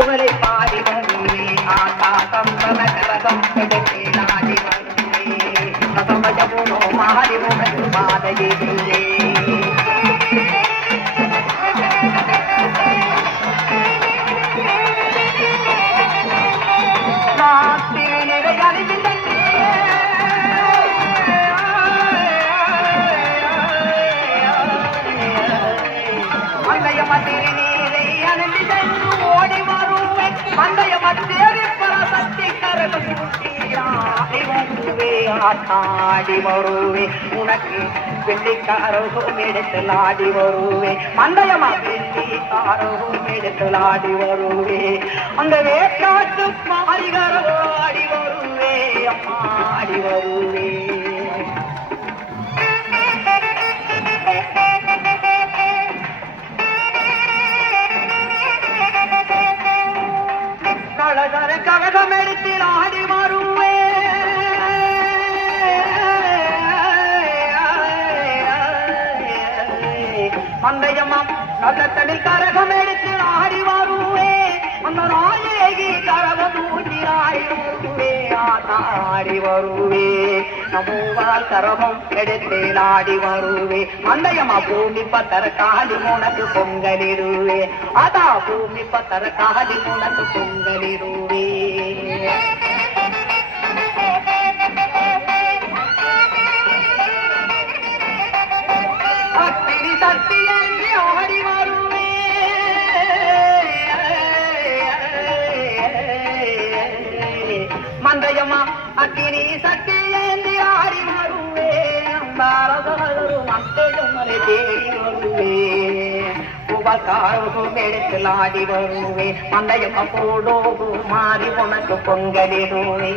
புகழை பாடி வருவே ஆத்தா சம்பவ கரகம் எடுத்தே நாடி வருவே சமயமுனோ மாறி உனக்கு பாதையிலே ஆடி வருவே உனக்கு வெள்ளிக்காரகும் எடுத்து ஆடி வருவே மந்தயமா வெள்ளிக்காரகும் எடுத்து ஆடி வருவே அந்த வேக்காட்டு மாளிகரோ ஆடி வருவே அம்மா ஆடி வருவே கழகர கழகம் எடுத்து ஆடி வருவே மந்தயமாம் நல்ல தனில் கரகம் எடுத்து ஆடி வருவே அந்த நாயகி கரகம் ஊட்டி ஆடி வருவே ஆடி வருவே நம்மூவால் கரகம் எடுத்து ஆடி வருவே மந்தயமா பூமி பத்தர காலி உனக்கு பொங்கலிடுவே அதா பூமி பத்தர காலி உனக்கு பொங்கலிடுவே மந்தயமா அக்கினி சக்தி ஏந்தி ஆடி வருவே அம்பாரதரு மந்தயமரை தேடி வருவே உபகாரகும் எடுத்து ஆடி வருவே மந்தயமா போடோ மாறி உனக்கு பொங்கலிடுவே